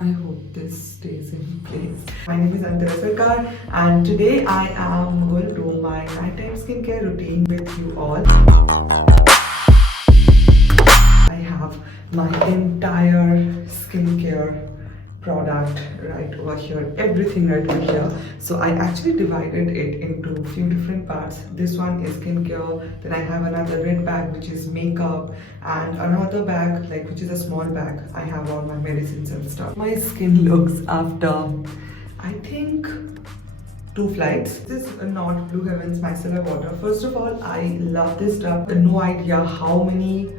I hope this stays in place. My name is Untitled and today I am going to do my nighttime skincare routine with you all. I have my entire skincare product right over here, everything right over here. So I actually divided it into a few different parts. This one is skincare, then I have another red bag which is makeup, and another bag which is a small bag. I have all my medicines and stuff. My skin looks after I think 2 flights. This is not Blue Heaven's micellar water. First of all, I love this stuff. No idea how many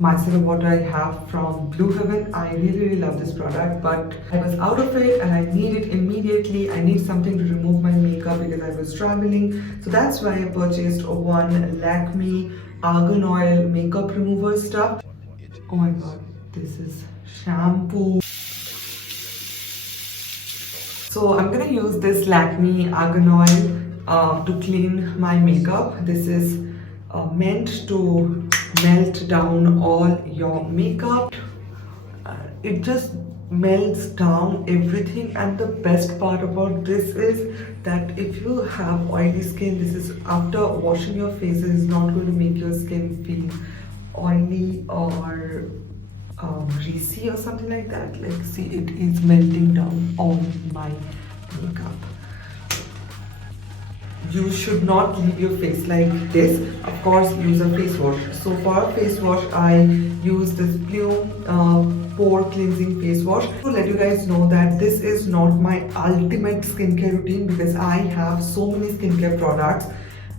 micellar water I have from Blue Heaven. I really love this product, but I was out of it and I need it immediately. I need something to remove my makeup because I was traveling. So that's why I purchased one Lakme Argan oil makeup remover stuff. Oh my god, this is shampoo. So I'm gonna use this Lakme Argan oil to clean my makeup. This is meant to melt down all your makeup. It just melts down everything, and the best part about this is that if you have oily skin, this is after washing your face, it is not going to make your skin feel oily or greasy or something like that. Like, see, it is melting down all my makeup. You should not leave your face like this. Of course, use a face wash. So for face wash, I use this plum pore cleansing face wash. To let you guys know that this is not my ultimate skincare routine because I have so many skincare products.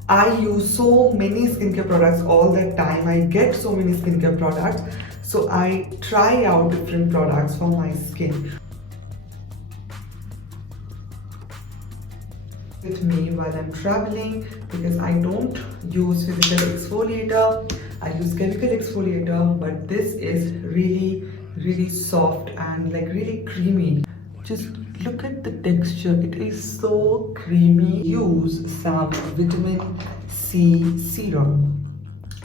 I use so many skincare products all the time. I get so many skincare products. So I try out different products for my skin. With me while I'm traveling because I don't use physical exfoliator, I use chemical exfoliator, but this is really soft and really creamy. Just look at the texture, it is so creamy. Use some vitamin C serum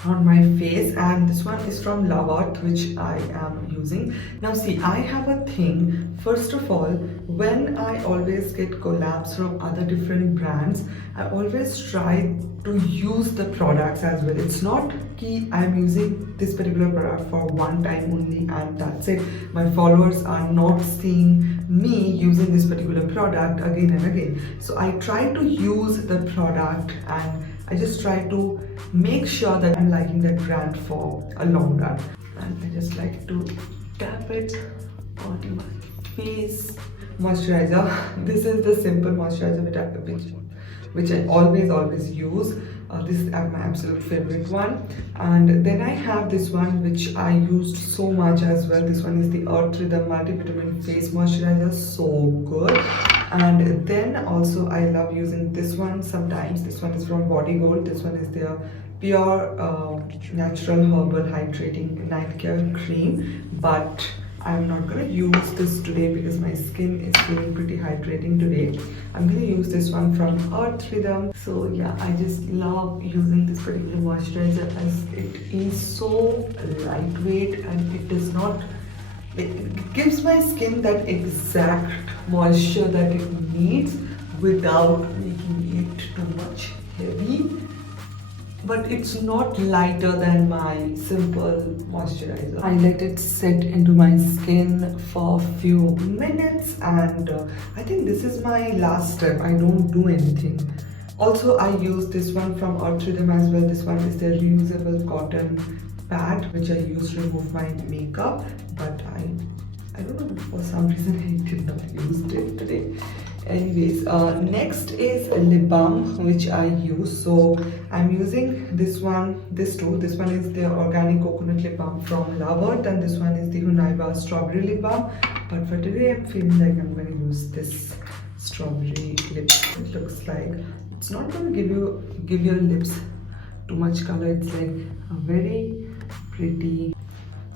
on my face, and this one is from Love Art, which I am using. Now see, I have a thing. First of all, when I always get collabs from other different brands, I always try to use the products as well. It's not key I'm using this particular product for one time only and that's it. My followers are not seeing me using this particular product again and again. So I try to use the product and I just try to make sure that I'm liking that brand for a long run. And I just like to tap it onto my face. Moisturizer. This is the simple moisturizer which I always use. This is my absolute favorite one. And then I have this one which I used so much as well. This one is the Earth Rhythm Multivitamin Face Moisturizer. So good. And then also I love using this one sometimes. This one is from Body Gold. This one is their Pure Natural Herbal Hydrating Night Care Cream. But I'm not going to use this today because my skin is feeling pretty hydrating today. I'm going to use this one from Earth Rhythm. So yeah, I just love using this particular moisturizer as it is so lightweight and it does not, it gives my skin that exact moisture that it needs without making it too much heavy. But it's not lighter than my simple moisturizer. I let it set into my skin for a few minutes and I think this is my last step. I don't do anything. Also, I use this one from Earth Rhythm as well. This one is the reusable cotton pad which I use to remove my makeup, but I don't know, for some reason I did not use it today. Anyways, next is lip balm which I use. So I'm using this one, this two. This one is the organic coconut lip balm from Love Art and this one is the Hunaiba strawberry lip balm. But for today I'm feeling like I'm going to use this strawberry lip. It looks like it's not going to give your lips too much color. It's like a very pretty.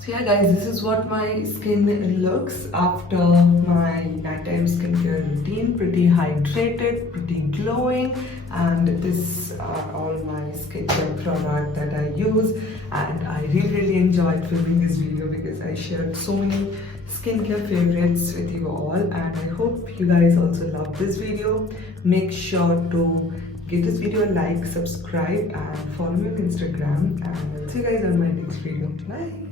So yeah guys, this is what my skin looks after my nighttime skincare routine. Pretty hydrated, pretty glowing, and this are all my skincare product that I use. And I really enjoyed filming this video because I shared so many skincare favorites with you all, and I hope you guys also love this video. Make sure to give this video a like, subscribe, and follow me on Instagram, and I'll see you guys on my next video. Bye.